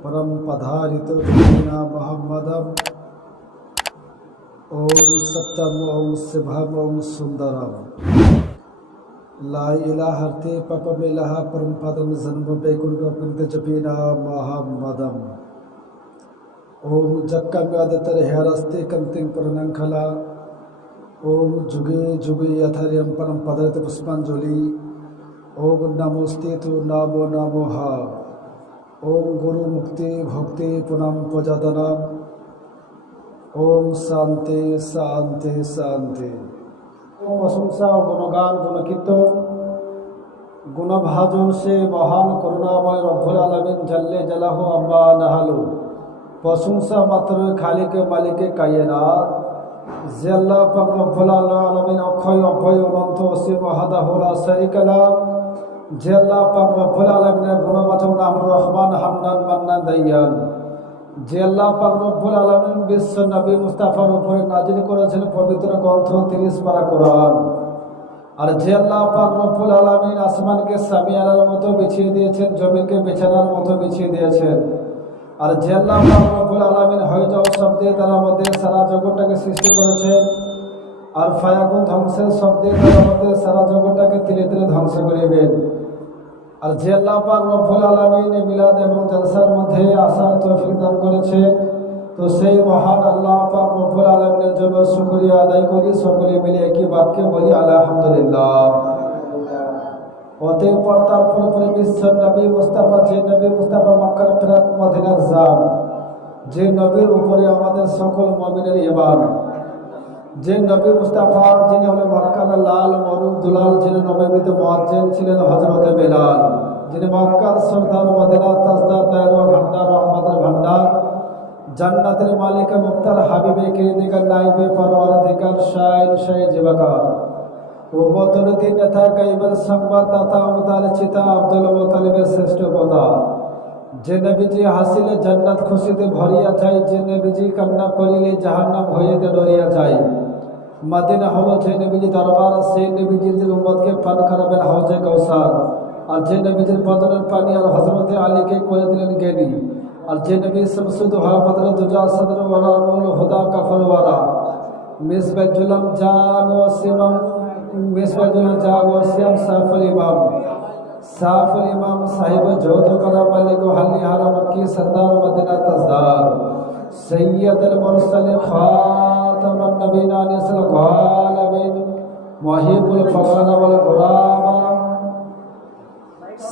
परम पधारित नबीना मोहम्मदम ओम सत्यम ओम शिवम ओम सुंदरम ला इलाहा हरते पपमिलह परम पदम जन्म बेकुंड पिंत जपीना मोहम्मदम ओम जक्कम यादतर हेरस्ते कंतिंग परनंखला ओम जुगे जुगे यथार्यम परम पदरत पुष्पांजलि ओम नमोस्ते तु नमो नमः ओम गुरु मुक्ति भक्ति पुनम प्रजादनम ओम शांति शांति शांति। ओम प्रशंसा ও গুণগান গুণকীর্তন গুণভাজন সে মহান করুণাময় রব্বুল আলামিন জাল্লে জালাহু আম্মা নাহালু। প্রশংসা মাত্র খালিকে মালিকে কায়নাত যে আল্লাহ পাক রব্বুল আলামিন অক্ষয় অভয় অনন্ত অসীম ওয়াহদাহু লা শারীকা লাহু। যে আল্লাহ পাক রব্বুল আলামিনের গুণবাচক নাম রহমান হান্নান মান্নান দাইয়ান। যে আল্লাহ পাক রব্বুল আলামিন বিশ্ব নবী মুস্তাফার উপরে নাজিল করেছেন পবিত্র গ্রন্থ 30 পারা কোরআন। আর যে আল্লাহ পাক রব্বুল আলামিন আসমানকে সামিয়ানার মতো বিছিয়ে দিয়েছেন, জমিনকে বিছানার মতো বিছিয়ে দিয়েছেন। আর যে আল্লাহ পাক রব্বুল আলামিন হয়তো শব্দে তার মধ্যে সারা জগৎটাকে সৃষ্টি করেছেন, আর ফায়াকুন ধ্বংসের শব্দে তার মধ্যে সারা জগৎটাকে তিলে তিলে ধ্বংস করিবেন। আর যে আল্লাহ পাক রব্বুল আলামিন মিলাদ এবং জলসার মধ্যে আসার তৌফিক দান করেছে, তো সেই মহান আল্লাহ পাক রব্বুল আলামিনের জন্য শুকরিয়া আদায় করি। সকলে মিলে একই বাক্যে বলি আলহামদুলিল্লাহ। অতঃপর তারপরে বিশ্ব নবী মুস্তাফা, যে নবী মুস্তাফা মক্কার ফেরাত মদিনার জান, যে নবীর উপরে আমাদের সকল মুমিনের ঈমান, যে নবী মুস্তাফা যিনি হলেন মক্কার লাল মরুদ দুলাল, যিনি নবীত মুয়াজ্জিন ছিলেন হযরতে বেলাল, যিনি মক্কার সরদার মদিনার তাজদার দয়ার ভান্ডার রহমতের ভান্ডার, জান্নাতের মালিক মুক্তার হাবিবে কিরিদিগার নাইবে পরওয়ারদিগার শাইন শাই জীবকার ও বদরুদ্দিন নেতা গাইবের সংবাদদাতা উদার চিতা আব্দুল মুতালিবের শ্রেষ্ঠ কথা। যে নবীজি হাসিলে জান্নাত খুশিতে ভরিয়া যায়, যে নবীজি কান্না করিলে জাহান্নাম হইতে ডরিয়া যায়। মদিনা হলো যে নবীজি দরবার, সেই নবীজির উম্মতকে পান করাবেন হাউজে কাউসার। আর যে নবীজির বদনের পানি আর হযরতে আলীকে করে দিলেন জ্ঞানী। আর যে নবী শামসুদুহা বদর দুজা সদর ওয়ালা নুল হুদা কাফর ওয়ালা মিসবাজুলাম জান ও সিমাম মিসবাজুলাম জান ও সিয়াম সাফল ইমাম সাফল ইমাম সাহিব জোত করা মালিক হালি হারাম কি সরদার মদিনা তাজদার সৈয়দুল মুরসালিন খাতামুন নবীন আনিসুল গালামিন মুহিবুল ফকরানা ওয়াল গুরামা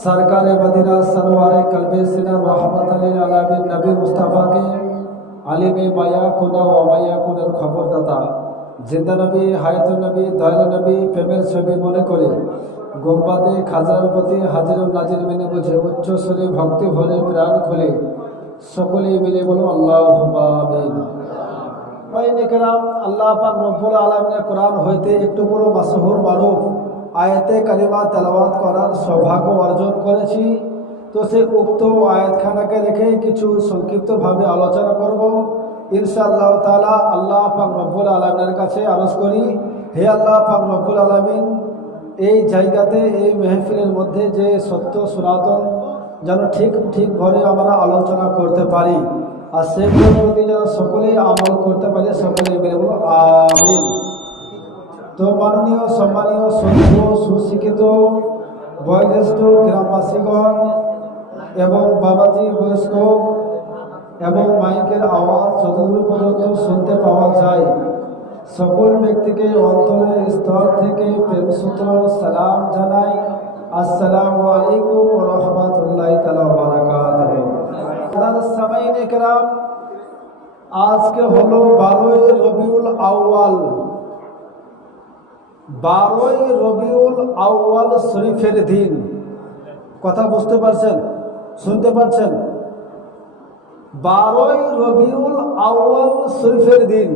सरकार मदीना सरवार कल्बे सिना रहमत लिल आलमीन नबी मुस्तफ़ा के आलिम माया कुना व माया कुनार खबरदाता जिंदा नबी हायत नबी दयाल नबी प्रेमेर छवि मने करे गोम्बादे खाजरार प्रति हाजिर नाजिर मेने बुझे उच्च स्वरे भक्ति भरे प्राण खुले सकले मिले बोलो अल्लाहुम्मा आमीन। भाईने केराम, अल्लाह पाक रब्बुल आलमीনের कुरान হইতে একটু বড় মাসহুর মারুফ আয়াতে কালিমা তেলাওয়াত করার সৌভাগ্য অর্জন করেছি। তো সেই উক্ত আয়াতখানাকে রেখে কিছু সংক্ষিপ্তভাবে আলোচনা করব ইনশাআল্লাহ তাআলা। আল্লাহ পাক রব্বুল আলামিনের কাছে আরজ করি, হে আল্লাহ পাক রব্বুল আলামিন, এই জায়গাতে এই মেহফিলের মধ্যে যে সত্য সনাতন যেন ঠিকভাবে আমরা আলোচনা করতে পারি, আর সেগুলোর প্রতি যেন সকলেই আমল করতে পারি, সকলেই মিলে বলো আমিন। তো মাননীয় সম্মানীয় সভ্য সুশিক্ষিত বয়োজ্যেষ্ঠ গ্রামবাসীগণ এবং বাবাজি বয়স্ক এবং মাইকের আওয়াজ যতদূর পর্যন্ত শুনতে পাওয়া যায়, সকল ব্যক্তিকে অন্তরের স্তর থেকে প্রেমসূত্র সালাম জানাই। আসসালামু আলাইকুম ওয়া রাহমাতুল্লাহি তাআলা ওয়া বারাকাতুহু। সামাইনে কেরাম, আজকে হলো 12ই রবিউল আউয়াল। 12ই রবিউল আউয়াল শরীফের দিন। কথা বুঝতে পারছেন, শুনতে পারছেন? 12ই রবিউল আউয়াল শরীফের দিন।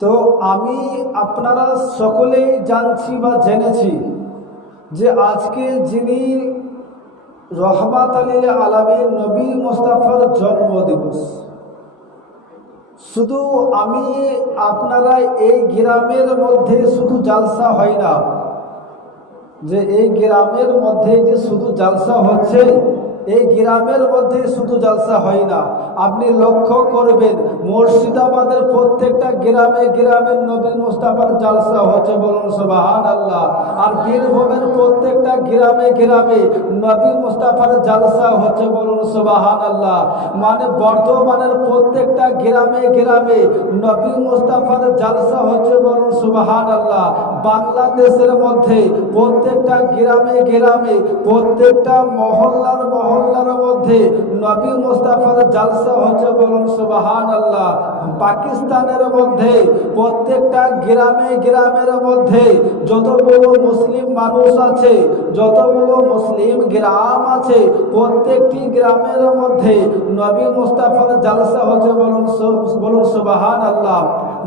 তো আমি আপনারা সকলেই জানছি বা জেনেছি যে আজকে যিনি রহমাত লিল আলামিন নবী মুস্তাফার জন্মদিবস। শুধু আমি আপনারা এই গ্রামের মধ্যে শুধু জালসা হয় না, যে এই গ্রামের মধ্যে যে শুধু জালসা হচ্ছে এই গ্রামের মধ্যে শুধু জালসা হয় না, আপনি লক্ষ্য করবেন মুর্শিদাবাদের প্রত্যেকটা গ্রামে গ্রামে নবী মুস্তাফার জালসা হচ্ছে, বলুন সুবহানাল্লাহ। আর বীরভূমের প্রত্যেকটা গ্রামে গ্রামে নবী মুস্তাফার জালসা হচ্ছে, বলুন সুবহানাল্লাহ। মানে বর্তমানের প্রত্যেকটা গ্রামে গ্রামে নবী মুস্তাফার জালসা হচ্ছে, বলুন সুবহানাল্লাহ। বাংলাদেশের মধ্যে প্রত্যেকটা গ্রামে গ্রামে প্রত্যেকটা মহল্লার মধ্যে নবী মুস্তাফার জালসা হচ্ছে, বলুন সুবহানাল্লাহ। পাকিস্তানের মধ্যে প্রত্যেকটা গ্রামে গ্রামের মধ্যে যতগুলো মুসলিম মানুষ আছে, যতগুলো মুসলিম গ্রাম আছে, প্রত্যেকটি গ্রামের মধ্যে নবী মুস্তাফার জালসা হচ্ছে, বলুন সুবহানাল্লাহ।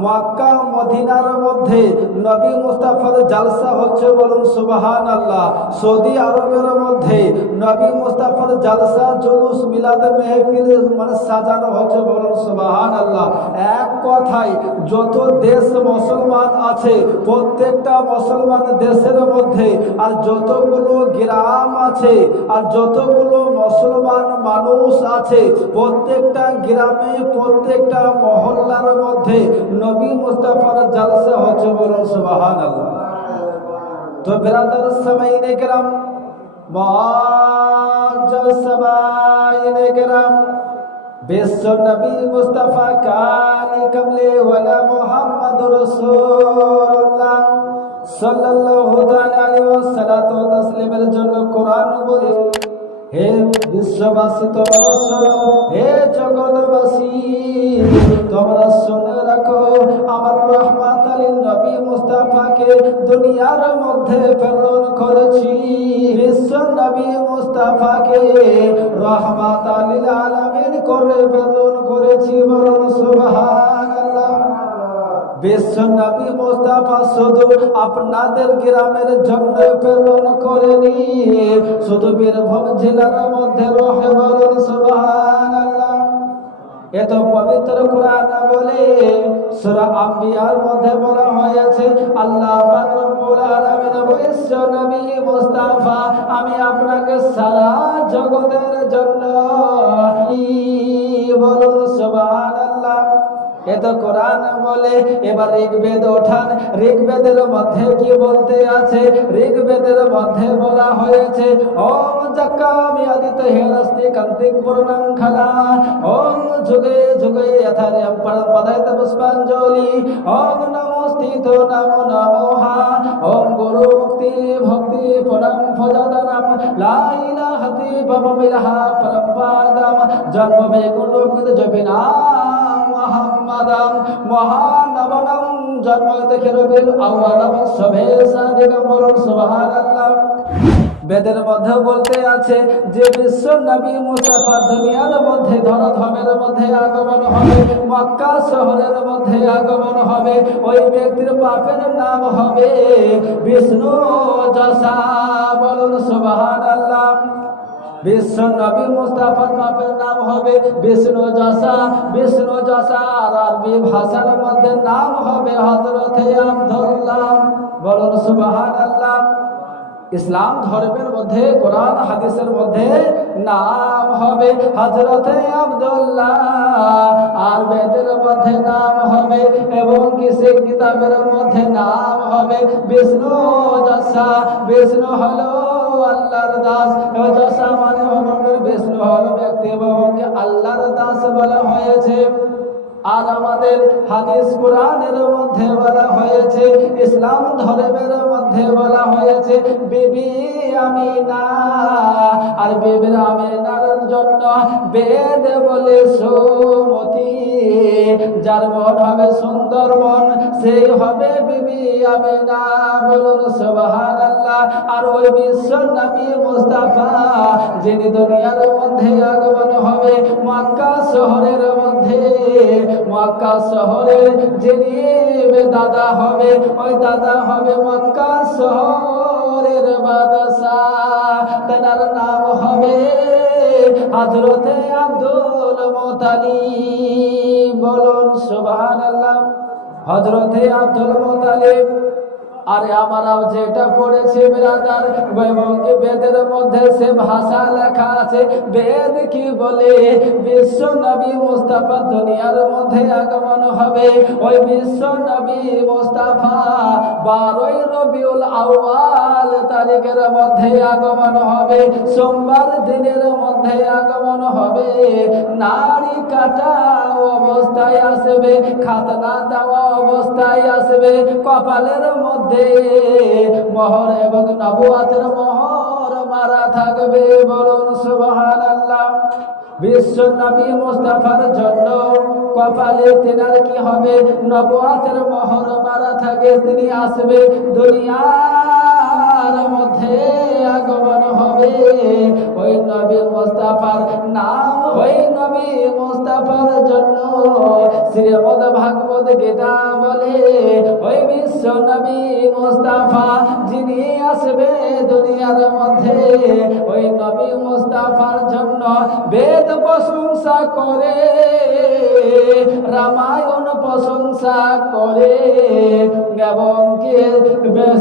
মক্কা মদিনার মধ্যে নবী মুস্তাফার জালসা হচ্ছে, বলুন সুবহানাল্লাহ। সৌদি আরবের মধ্যে নবী মুস্তাফার জালসা জুলুস মিলাদ মেহফিল মানে সাজানো হচ্ছে, বলুন সুবহানাল্লাহ। এক কথায় যত দেশ মুসলমান আছে প্রত্যেকটা মুসলমান দেশের মধ্যে আর যতগুলো গ্রাম আছে আর যতগুলো মুসলমান মানুষ আছে প্রত্যেকটা গ্রামে প্রত্যেকটা মহল্লার মধ্যে নবী মুস্তাফার জালসা হচ্ছে, বলুন সুবহানাল্লাহ। তো বিরাদার সামাইনে کرام মুআজ্জাজ সামাইনে کرام বিশ্ব নবী মুস্তাফা কালি কমলে ওয়ালা মুহাম্মাদুর রাসূলুল্লাহ সাল্লাল্লাহু তাআলা আলাইহি ওয়াসাল্লাতু ওয়া তাসলিমের জন্য কোরআন বলে, হে বিশ্ববাসী তোমরা শোনো, হে জগৎবাসী তোমরা শুনে রাখো, আমার রহমাতুল নবী মুস্তাফাকে দুনিয়ার মধ্যে প্রেরণ করেছি। বিশ্ব নবী মুস্তাফাকে রহমাতুল আলামিন করে প্রেরণ করেছি, বলুন সুবহানাল্লাহ। বিশ্ব নবী মুস্তাফা শুধু আপনাদের গ্রামের জন্য প্রেরণ করেনি, শুধু বীরভূম জেলার মধ্যে রহে, বলুন সুবহানাল্লাহ। এত পবিত্র কোরআন বলে সূরা আম্বিয়ার মধ্যে বলা হয়েছে, আল্লাহ পাক রব্বুল আলামিন বিশ্ব নবী মুস্তাফা আমি আপনাকে সারা জগতের জন্য, বলুন সুবহানাল্লাহ। এত কোরআন বলে। এবার ঋগ্বেদ ওঠান, ঋগ্বেদের মধ্যে কি বলতে আছে? ঋগ্বেদের মধ্যে বলা হয়েছে ওম জাক্কামি আদিত হেরস্তি কান্তিক পূর্ণং খালা ওম যুগে যুগে যথার্যম পদায়ত পুষ্পাঞ্জলি ওম নমস্তিত নমো নমোহা ওম গুরু মুক্তি ভক্তি পরম ফজদানাম লা ইলাহা ইল্লাল্লাহ পরমপাদম জন্ম বেকুণ্ড জপিনা মুহাম্মাদাম মহানবনম জন্মতে খেরবিল আওয়ালাম সবে সাদিকাম বলুন সুবহানাল্লাহ। বেদের মধ্যে বলতে আছে যে বিশ্ব নবী মুস্তাফা দুনিয়ার মধ্যে ধরাধামের মধ্যে আগমন হবে, মক্কা শহরের মধ্যে আগমন হবে, ওই ব্যক্তির বাপের নাম হবে বিষ্ণু যশা, বলুন সুবহানাল্লাহ। বিশ্ব নবী মুস্তাফার বাপের নাম হবে বিষ্ণু যশা, বিষ্ণু যশা আর আরবি ভাষার মধ্যে নাম হবে হযরতে আব্দুল্লাহ, বলুন সুবহানাল্লাহ। ইসলাম ধর্মের মধ্যে কোরআন হাদিসের মধ্যে নাম হবে হযরতে আব্দুল্লাহ, আর বেদের মধ্যে নাম হবে এবং কিসে কিতাবের মধ্যে নাম হবে বিষ্ণু যশা। বিষ্ণু হলো আল্লাহর দাস, যশা মানে হলো বিষ্ণু হলো ব্যক্তি এবং আল্লাহর দাস বলা হয়েছে। আর আমাদের হাদিস কোরআনের মধ্যে বলা হয়েছে, ইসলাম ধর্মের মধ্যে বলা হয়েছে বিবি আমিনা, আর বিবি আমিনার জন্য বেদ বলে সুমতি, যার মন হবে সুন্দর মন সেই হবে বিবি আমিনা, বলুন সুবহানাল্লাহ। আর ওই বিশ্ব নবী মুস্তাফা যিনি দুনিয়ার মধ্যে আগমন হবে মক্কা শহরের মধ্যে, মক্কা শহরের যিনি দাদা হবে ওই দাদা হবে মক্কা শহরের বাদশাহ, তার নাম হবে হযরতে আব্দুল মুত্তালিব, বলুন সুবহানাল্লাহ। হযরতে আব্দুল মুত্তালিব আরে আমরাও যেটা পড়েছি ব্রাদার, এবং বেদের মধ্যে সে ভাষা লেখা আছে। বেদ কি বলে? বিশ্ব নবী মুস্তাফা দুনিয়ার মধ্যে আগমন হবে। ওই বিশ্ব নবী মুস্তাফা 12ই রবিউল আউয়াল তারিখের মধ্যে আগমন হবে। সোমবার দিনের মধ্যে আগমন হবে। নারী কাটা অবস্থায় আসবে, খাতনা দেওয়া অবস্থায় আসবে। কপালের মধ্যে মোহর এবং নবুয়াতের মোহর মারা থাকবে। বলুন সুবহানাল্লাহ। বিশ্ব নবী মুস্তাফার জন্য কপালে তেনার কি হবে? নবুয়াতের মোহর মারা থাকে। তিনি আসবে, দুনিয়ার মধ্যে আগমন হবে। ওই নবী মুস্তাফার নাম, ওই নবী মুস্তাফার জন্য শ্রীমদ ভাগবত গীতা বলে, ওই বিশ্ব নবী মুস্তাফা যিনি আসবে দুনিয়ার মধ্যে, ওই নবী মুস্তাফার জন্য বেদ প্রশংসা করে, রামায়ণ প্রশংসা করে, এবং কি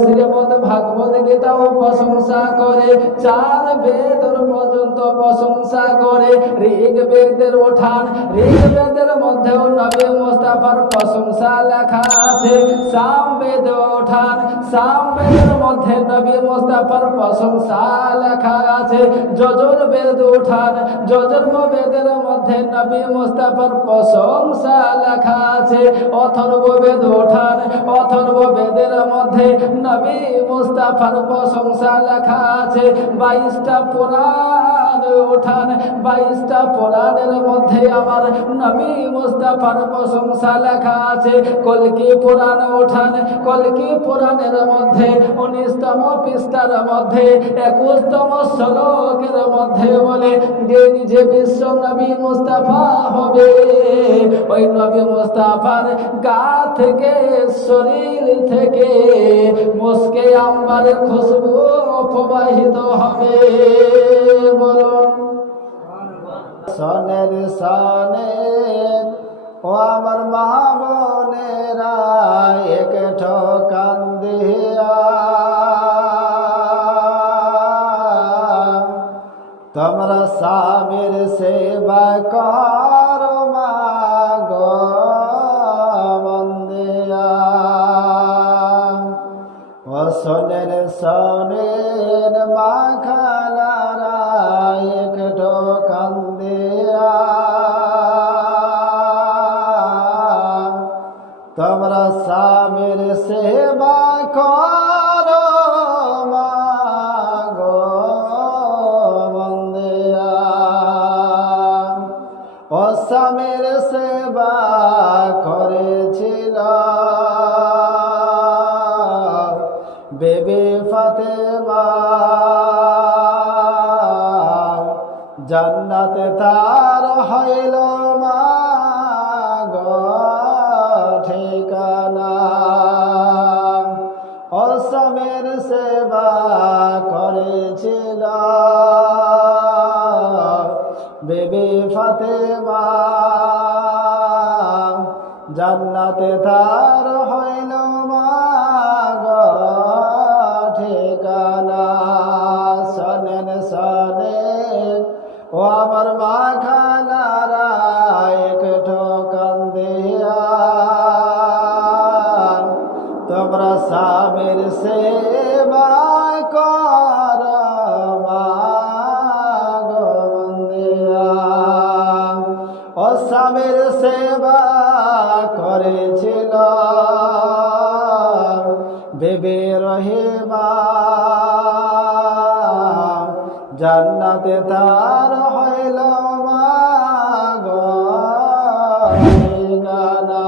শ্রীমদ ভাগবত গীতাও প্রশংসা করে। 4 বেদ পর্যন্ত প্রশংসা করে। ঋগ বেদের উঠান, ঋগ বেদের মধ্যেও নবী মুস্তাফার প্রশংসা লেখা আছে। সাম বেদ উঠান, সাম বেদের মধ্যে নবী মুস্তাফার প্রশংসা লেখা আছে। যজুর বেদ উঠান, যজুর্ম বেদের মধ্যে নবী মুস্তাফার প্রশংসা লেখা আছে। অথর্ব বেদ উঠান, অথর্ব বেদের মধ্যে নবী মুস্তাফার প্রশংসা লেখা আছে। 22টা পুরাণ উঠান, 22টা পুরাণের মধ্যে আমার নবী মুস্তাফার প্রশংসা লেখা আছে। কলকি পুরাণ উঠান, কলকি পুরাণের মধ্যে 19তম পৃষ্ঠার মধ্যে 21তম শ্লোকের মধ্যে বলে যে নিজে বিশ্ব নবী মুস্তাফা হবে। ওই নবী মুস্তাফার গা থেকে, শরীর থেকে মুস্কে আম্বারের খুশবু প্রবাহিত হবে। বলুন সনের সনে ও আমার মা বোনেরা একঠো কান্দিয়া, তোমরা স্বামীর সেবা করো মা গো মন দিয়া। ও সোনের সোনের মা খালারা একটু কান্দিয়া, তোমরা স্বামীর সেবা করো মা গো মন দিয়া। ও স্বামীর সেবা করেছিল বেবি ফাতেমা, জান্নাতে তার হইল মা গো ঠিকানা। ও স্বামীর সেবা করেছিল বেবি ফাতেমা, জান্নাতে তার হইল মা গো ঠিকানা। শোনেন শোনেন ও আমার মা খালারা একটু কান্দিয়া, তোমরা স্বামীর সেবা করো মা গো মন দিয়া। ও স্বামীর সেবা করেছিল বেবি রহিমা, জান্নাতে তার হইল মা গো ঠিকানা।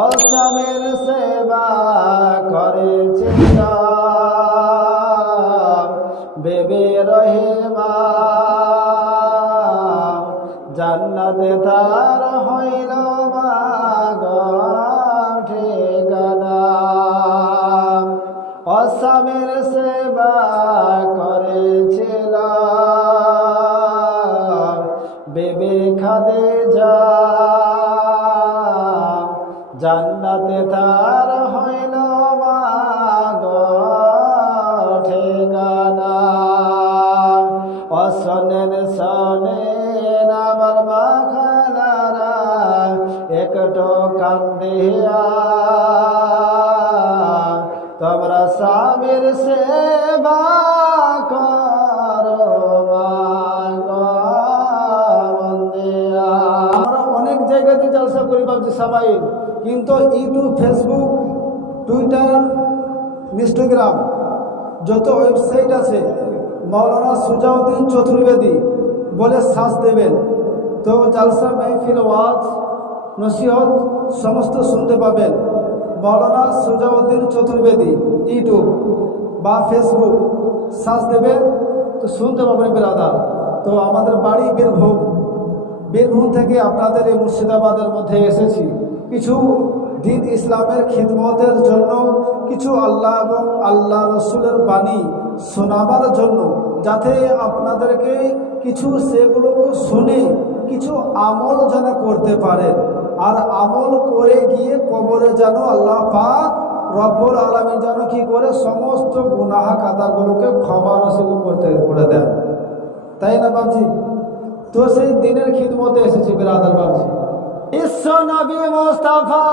ও স্বামীর সেবা করেছিল বেবি রহিমা, জান্নাতে তার হইল মা গো ঠিকানা। ও স্বামীর সেবা করেছিল বেবি খাদিজা, জান্নাতে তার হইল শোনেন শোনেন আমার মা খালারা একটু কান্দিয়া, তোমরা স্বামীর সেবা করো মা গো মন দিয়া। আমরা অনেক জায়গাতে জলসা করি ভাবছি সবাই, কিন্তু ইউটিউব, ফেসবুক, টুইটার, ইনস্টাগ্রাম যত ওয়েবসাইট আছে মৌলানা সুজাউদ্দিন চতুর্বেদী বলে সার্চ দেবেন, তো জালসা মেহফিল ওয়াজ নসিহত সমস্ত শুনতে পাবেন। মৌলানা সুজাউদ্দিন চতুর্বেদী ইউটিউব বা ফেসবুক সার্চ দেবেন তো শুনতে পাবেন ব্রাদার। তো আমাদের বাড়ি বীরভূম থেকে আপনাদের এই মুর্শিদাবাদের মধ্যে এসেছি কিছু দিন ইসলামের খিদমতের জন্য, কিছু আল্লাহ এবং আল্লাহ রসুলের বাণী শোনাবার জন্য, যাতে আপনাদেরকে কিছু সেগুলোকে শুনে কিছু আমল যেন করতে পারেন, আর আমল করে গিয়ে কবরে যেন আল্লাহ পাক রব্বুল আলামিন যেন কি করে সমস্ত গুনাহ খাতাগুলোকে ক্ষমা নসিব করে দেন, তাই না বাবজি? তো সেই দিনের খিদমতে এসেছি বিরাদার বাবজি। বিশ্ব নবী মুস্তাফা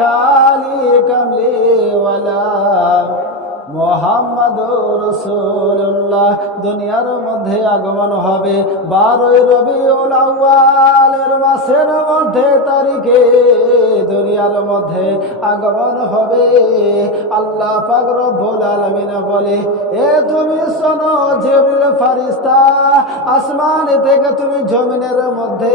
কালি কমলি ওয়ালা মুহাম্মাদুর রাসূলুল্লাহ দুনিয়ার মধ্যে আগমন হবে 12 রবিউল আউয়ালের মাসের মধ্যে তারিখে দুনিয়ার মধ্যে আগমন হবে। আল্লাহ পাক রব্বুল আলামিন বলে, এ তুমি শোনো জিবরিল ফেরেশতা, আসমান থেকে তুমি জমিনের মধ্যে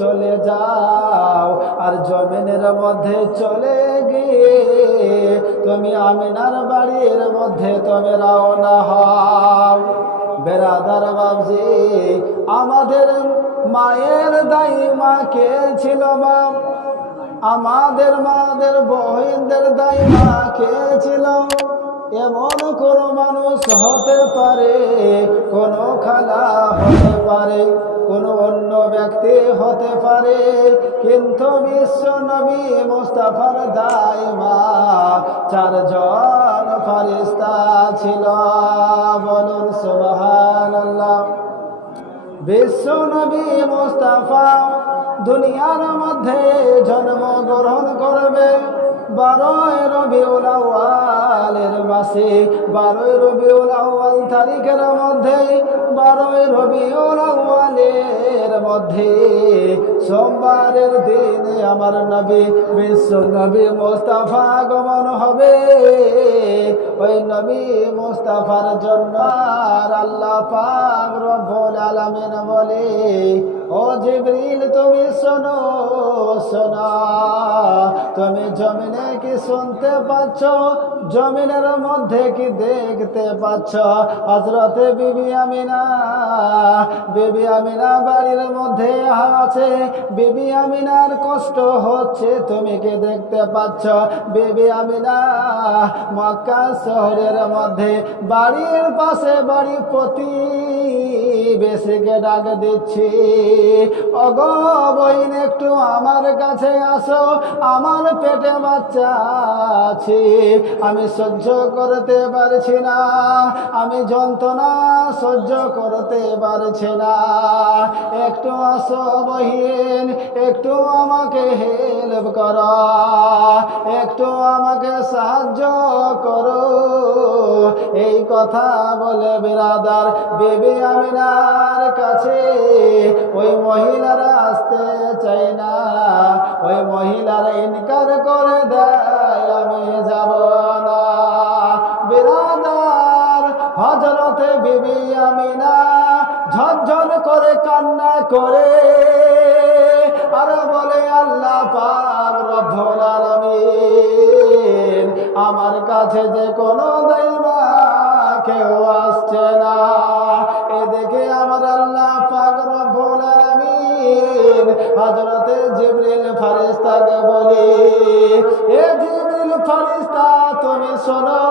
চলে যাও, আর জমিনের মধ্যে চলে গিয়ে তুমি আমিনার বাড়ির মধ্যে তুমি রওনা হও। বেরাদার বাবজি, আমাদের মায়ের দাই মা কে ছিল বাপ? আমাদের মাদের বহিনদের দাই মা কে ছিল? এমন কোন মানুষ হতে পারে, কোন খালা হতে পারে, কোন অন্য ব্যক্তি হতে পারে, কিন্তু বিশ্ব নবী মুস্তাফার দাইমা 4 জন ফেরেশতা ছিল। বলুন সুবহানাল্লাহ। বিশ্ব নবী মুস্তাফা দুনিয়ার মধ্যে জন্মগ্রহণ করবে 12 রবিউল আউয়ালের মাসে, 12 রবিউল আউয়াল তারিখের মধ্যে, 12 রবিউল আউয়ালের মধ্যে সোমবারের দিনে আমার নবী বিশ্ব নবী মুস্তাফা আগমন হবে। ওই নবী মুস্তাফার জন্য আল্লাহ পাক রব্বুল আলামিন বলে, ও জিবরিল তুমি শোনো শোনো, তুমি জমিনে কি শুনতে পাচ্ছ? জমিনের মধ্যে কি দেখতে পাচ্ছ? হযরতে বিবি আমিনা বাড়ির মধ্যে আছে, বিবি আমিনার কষ্ট হচ্ছে, তুমি কি দেখতে পাচ্ছ? বিবি আমিনা মক্কা শহরের মধ্যে বাড়ির পাশে বাড়ি প্রতিবেশীকে ডাক দিচ্ছি, ওগো বহিন একটু আমার কাছে আসো, আমার পেটে বাচ্চা আছে, আমি সহ্য করতে পারছি না, আমি যন্ত্রণা সহ্য করতে পারছি না, একটু আসো বহিন, একটু আমাকে হেল্প করো, একটু আমাকে সাহায্য করো। এই কথা বলে বিরাদার বিবি আমিনার কাছে ওই মহিলারা আসতে চায় না, ওই মহিলারা ইনকার করে দেয়, আমি যাব না। বিরাদার হযরতে বিবি আমিনা ঝরঝর করে কান্না করে আর বলে, আল্লাহ পাক রব্বুল আলামিন আমার কাছে যে কোনো দাইমা কেউ আসছে না। এদিকে আমার আল্লাহ পাক রব্বুল আলামিন হযরতে জিবরিল ফেরেশতাকে বলে, এ জিবরিল ফেরেশতা তুমি শোনো,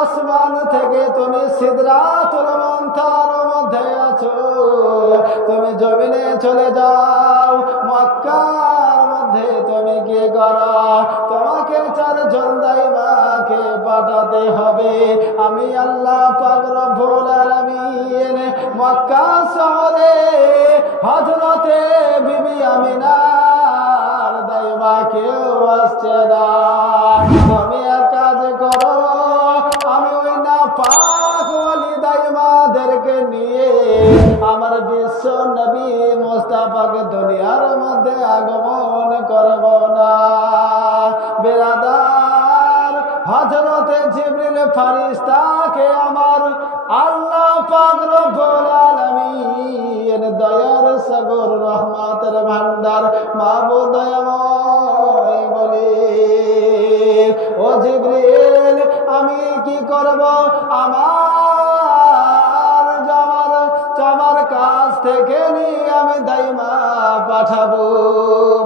আসমান থেকে তুমি সিদরাতুল মুনতাহার মধ্যে আছো, তুমি জমিনে চলে যাও, মক্কার মধ্যে মধ্যে তুমি কি করো? তোমাকে 4 জন দাইমাকে পাঠাতে হবে। আমি আল্লাহ পাক রব্বুল আলামিন মক্কা শহরে হযরতে বিবি আমিনার দাইমা কেউ আসছে না। তুমি এক কাজ করো, আমি ওই না পাক ওলি দাইমাদেরকে নিয়ে আমার বিশ্ব নবী মুস্তাফাকে দুনিয়ার মধ্যে আগমন করব না। বেরাদার, হযরতে জিবরিল ফেরেশতাকে আমার আল্লাহ পাক রব্বুল আলামিন দয়ার সাগর রহমতের ভান্ডার মাবুদ দয়াময় বলে, ও জিবরিল আমি কি করব? আমার কাছ থেকে নিয়ে আমি দাইমা পাঠাবো।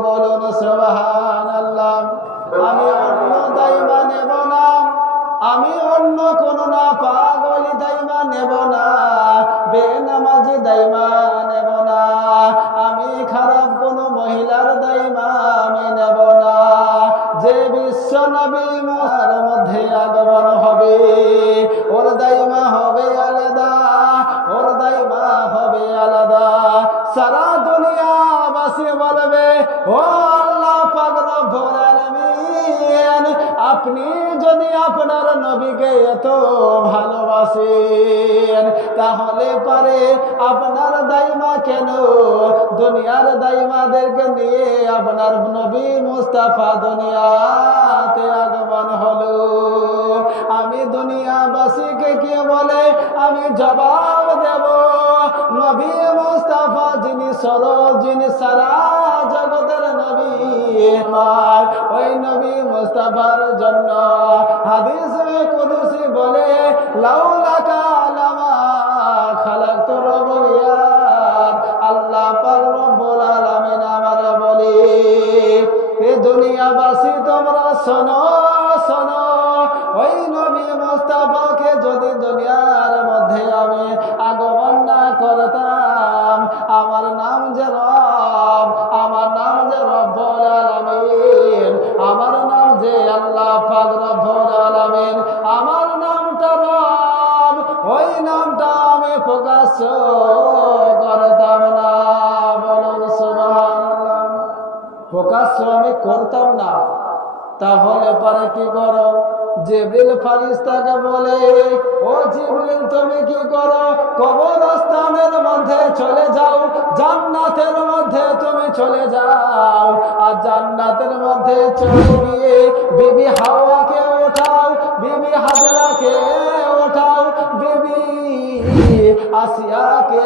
বলুন সুবহানাল্লাহ। আমি অন্য দাইমা নেব না, আমি অন্য কোন না পাগলি দাইমা নেব না, বেনামাজি দাইমা নেব না, আমি খারাপ কোন মহিলার দাইমা আমি নেব না। যে বিশ্ব নবী মার মধ্যে আগমন হবে ওর দাইমা হবে আলাদা, ওর দাইমা হবে আলাদা। সারা দুনিয়াবাসী বলবে, ও আল্লাহ পাক রব্বুল আলামিন, আপনি যদি আপনার নবীকে এত ভালোবাসেন তাহলে পারে আপনার দাইমা কেন দুনিয়ার দাইমাদেরকে নিয়ে আপনার নবী মুস্তাফা দুনিয়াতে আগমন হলো। আমি দুনিয়াবাসীকে কি বলে আমি জবাব দেব, নবী মুস্তাফা যিনি যিনি সারা জগতের নবী, ওই নবী মুস্তাফার জন্য হাদিসে কুদসি বলে, লাউলাকা লামা খালাকতু রুবুবিয়াত। আল্লাহ পাক রব্বুল আলামিন আমার বলে, এ দুনিয়াবাসী তোমরা শোনো শোনো, ওই নবী মুস্তাফাকে যদি দুনিয়ার মধ্যে আমি আগমন না করতাম, আমার নাম যে রব, আমার নাম যে রব্বুল আলামিন, আমার নাম যে আল্লাহ পাক রব্বুল আলামিন, আমার নামটা রব, ওই নামটা আমি প্রকাশ করতাম না। বলুন সুবহানাল্লাহ। প্রকাশ আমি করতাম না, তাহলে পরে কি করো? জিবরিল ফেরেশতাকে বলে, ও জিবরিল তুমি কি করো? কবরস্থানের মধ্যে চলে যাও, জান্নাতের মধ্যে তুমি চলে যাও, আর জান্নাতের মধ্যে চলে গিয়ে বিবি হাওয়াকে ওঠাও, বিবি হাজরাকে ওঠাও, বিবি আসিয়াকে